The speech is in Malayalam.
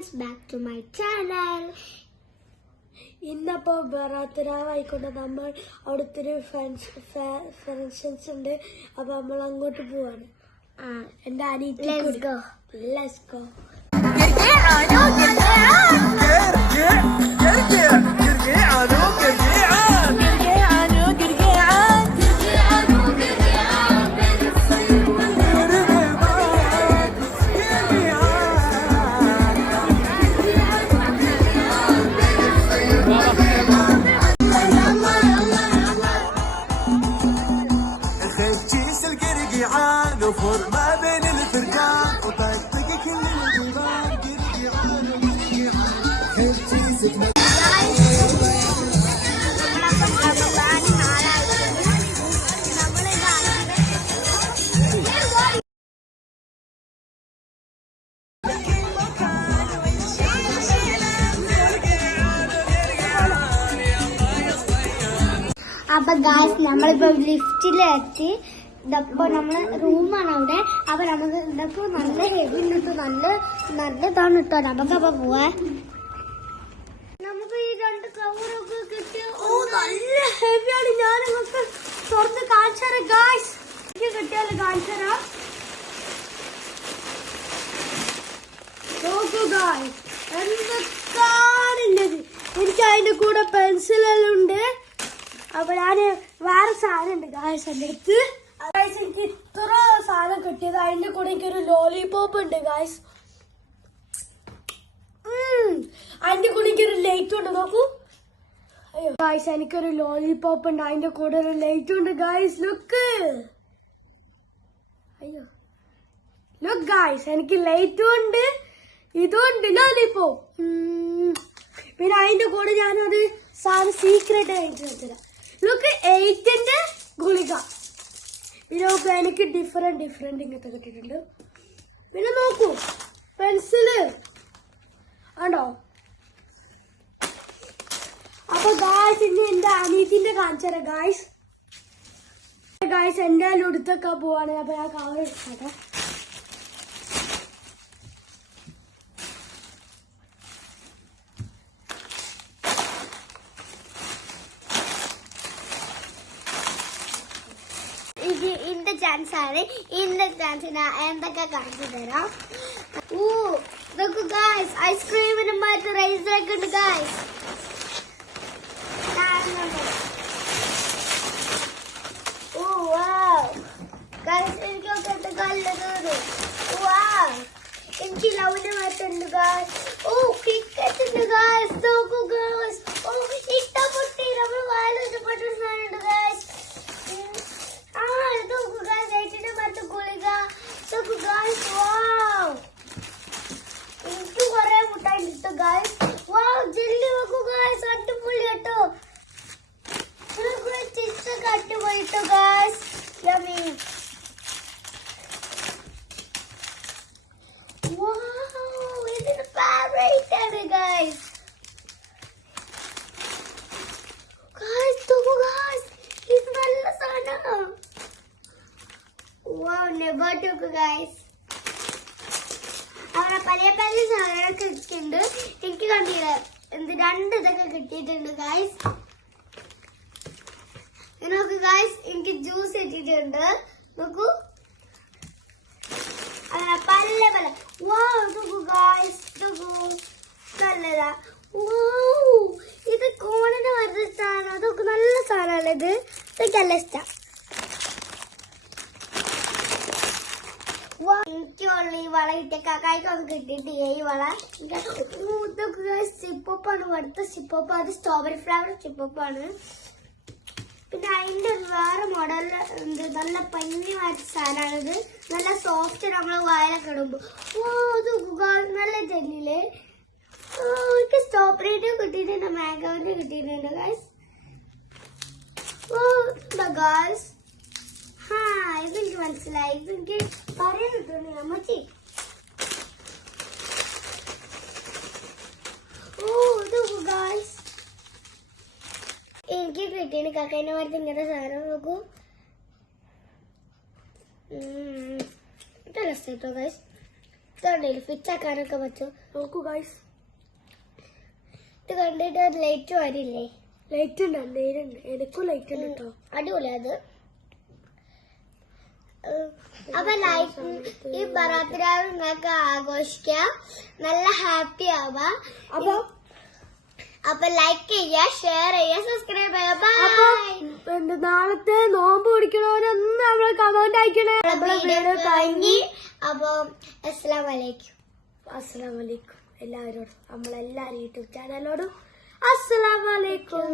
Friends back to my channel ഇന്നപ്പോ ബറാത്തരാവായിക്കൊണ്ട് നമ്മൾ അവിടുത്തെ ഒരു ഫങ്ഷൻസ് ഉണ്ട്. അപ്പൊ നമ്മൾ അങ്ങോട്ട് പോവാണ്. എന്റെ go. അപ്പൊ ഗായ്സ് നമ്മളിപ്പോ ലിഫ്റ്റിലെത്തി ഇതപ്പോ നമ്മൾ റൂമാണ് അവിടെ. അപ്പൊ നമുക്ക് ഇതൊക്കെ നല്ല ഹെവി കിട്ടും നല്ല നല്ല ഇതാണ് കിട്ടോ നമുക്ക് അപ്പൊ പോവാ. നമുക്ക് ഈ രണ്ട് കവറൊക്കെ കിട്ടിയ ഓ നല്ല ഹെവിയാണ് ഞാൻ നിങ്ങൾക്ക് തുറന്ന് കാണിച്ചാറ് ഗായ്സ് എനിക്ക് കിട്ടിയാലും കാണിച്ചു തരാം നോക്കൂ ഗായ്സ് എന്തൊക്കെയാണുള്ളത് എനിക്ക് അതിന്റെ കൂടെ പെൻസിലെല്ലാം ഉണ്ട് അപ്പൊ ഞാൻ വേറെ സാധനം ഉണ്ട് ഗായ്സ് എന്റെ അടുത്ത്. ഗായ്സ് എനിക്ക് ഇത്ര സാധനം കിട്ടിയത്. അതിന്റെ കൂടെ എനിക്കൊരു ലോലിപോപ്പ് ഉണ്ട് ഗായ്സ് അതിന്റെ കൂടെ എനിക്കൊരു ലൈറ്റ് ഉണ്ട് നോക്കൂ. അയ്യോ ഗായ്സ് എനിക്കൊരു ലോലിപോപ്പ് ഉണ്ട്. അതിന്റെ കൂടെ ഒരു ലൈറ്റ് ഉണ്ട് ഗായ്സ് ലുക്ക് അയ്യോ. ലുക്ക് ഗായ്സ് എനിക്ക് ലൈറ്റും ഉണ്ട്. ഇതും ഉണ്ട് ലോലിപോപ്പ് പിന്നെ അതിന്റെ കൂടെ ഞാനൊരു സാധനം സീക്രട്ട് ആയിട്ട് വെച്ചതാ ലുക്ക് പിന്നെ നോക്കൂ എനിക്ക് ഡിഫറെന്റ് ഡിഫറെന്റ് ഇങ്ങനത്തെ കിട്ടിയിട്ടുണ്ട് പിന്നെ നോക്കൂ പെൻസിൽ ആണോ അപ്പൊ ഗായ്സ് ഇനി എന്റെ അനീതിന്റെ കാണിച്ചാര ഗായ്സ് ഗായ്സ് എന്റെ ഉടുത്തൊക്കെ പോവാണ്. അപ്പൊ ഞാൻ കവർ ഇന്റെ ചാൻസ് ആണ് ഇന്നത്തെ ചാൻസ് ഞാൻ എന്തൊക്കെ കാണിച്ചു തരാം. ഊ നോക്കൂ ഗായ്സ് ഐസ്ക്രീമിന് മറ്റു റൈസ് ഒക്കെ ഉണ്ട് ഗായ്സ് ഓ ഗായ്സ് എനിക്കൊക്കെ കല്ലത് വാവ് എനിക്ക് ലവിന് മാറ്റുണ്ട് ഗായ്സ് ഓ ക്രിക്കറ്റ് ഉണ്ട് ഗായ്സ് നോക്കൂ ഗായ്സ് ഓ ഇട്ട പൊട്ടി നമ്മൾ വായിലിഷ്ടപ്പെട്ട സാധനമുണ്ട് ഗായ്സ് ആ ഇത് നോക്കൂ ഗായ്സ് ഏറ്റിന്റെ മറ്റു ഗുളിക നോക്കൂ ഗായ്സ് വാവ് എനിക്ക് കുറെ മുട്ടായി കിട്ടും ഗായ്സ് വാവ് ജെല്ലി നോക്കൂ ഗായ്സ് അടിപൊളി കേട്ടോ ചിപ്സ് ഒക്കെ അടിപൊളി കേട്ടോ ഗായ്സ് യമ്മി Wow, ഇതിന്റെ ഫേവറേറ്റ് ആണ് ഗായ്സ് ഗായ്സ് നോക്കൂ ഗായ്സ് ഇത് നല്ല സാധനമാണ് Wow, നോക്കൂ അവിടെ പല പല സാധനങ്ങളൊക്കെ കിട്ടിയിട്ടുണ്ട് എനിക്ക് കണ്ടില്ല. എന്ത് രണ്ട് ഇതൊക്കെ കിട്ടിയിട്ടുണ്ട് ഗായ്സ് നോക്ക് ഗായ്സ് എനിക്ക് ജ്യൂസ് കിട്ടിയിട്ടുണ്ട്. നോക്കൂ. അങ്ങനെ പല പല. വാ നോക്കൂ ഗായ്സ് നോക്കൂ. നല്ലതാ. Wow, ഇത് കോണിന് വരുന്ന സാധനം. അതൊക്കെ നല്ല സാധനമല്ലേ ഇത്? ഇതൊക്കെ നല്ല ഇഷ്ടം എനിക്കുള്ള ഈ വള കിട്ടിയ കാക്കായിക്കൊന്നും കിട്ടിയിട്ട് ഈ വള. ഇതൊക്കെ സിപ്പോപ്പാണ്. അടുത്ത സിപ്പോപ്പ് അത് സ്ട്രോബെറി ഫ്ലേവർ സിപ്പൊപ്പാണ്. പിന്നെ അതിന്റെ വേറെ മോഡൽ എന്ത് നല്ല ഭംഗിയായിട്ട് സാധനമാണിത്. നല്ല സോഫ്റ്റ് നമ്മൾ വായലൊക്കെ ഇടുമ്പോൾ ഓ ഇത് നല്ല ജെല്ലിൽ. എനിക്ക് സ്ട്രോബെറിന്റെ കിട്ടിയിട്ടുണ്ട്. മാംഗോന്റെ കിട്ടിയിട്ടുണ്ട് ഗായ്സ് ഓ ഗായ്സ് ഹാ ഇതെനിക്ക് മനസ്സിലായി. ഇതെനിക്ക് പറയുന്നുണ്ട് അമ്മച്ചി ഓ ഇത് ഗായ്സ് എനിക്ക് കിട്ടിയാണ് കക്കേന്റെ മരത്ത് ഇങ്ങനത്തെ സാധനം നോക്കൂ. ഉം. ഗൈസ് രസമായിട്ടോ ഗൈസ് ആക്കാനൊക്കെ പറ്റും. നോക്കൂ ഗൈസ് ഇത് കണ്ടിട്ട് ലൈറ്റ് വരില്ലേ ലൈറ്റ് ഉണ്ട് നേരുണ്ട് എനിക്കും ലൈറ്റ് ഉണ്ട് കേട്ടോ അടിപൊളി അത്. അപ്പൊ ലൈക്ക് ഈ ബറാത്തിരാവ് നിങ്ങൾക്ക് ആഘോഷിക്കാം. നല്ല ഹാപ്പി ആവാം. അപ്പൊ അപ്പൊ ലൈക്ക് ചെയ്യുക ഷെയർ ചെയ്യുക സബ്സ്ക്രൈബ് ചെയ്യുക. നാളത്തെ നോമ്പ് പിടിക്കണവരൊന്നും നമ്മളെ കമന്റ് അയക്കണേ. കഴിഞ്ഞ് അപ്പൊ അസ്സാം വലൈക്കും അസ്സാം വലൈക്കും എല്ലാവരോടും നമ്മളെല്ലാരും യൂട്യൂബ് ചാനലോടും അസ്സാം വലൈക്കും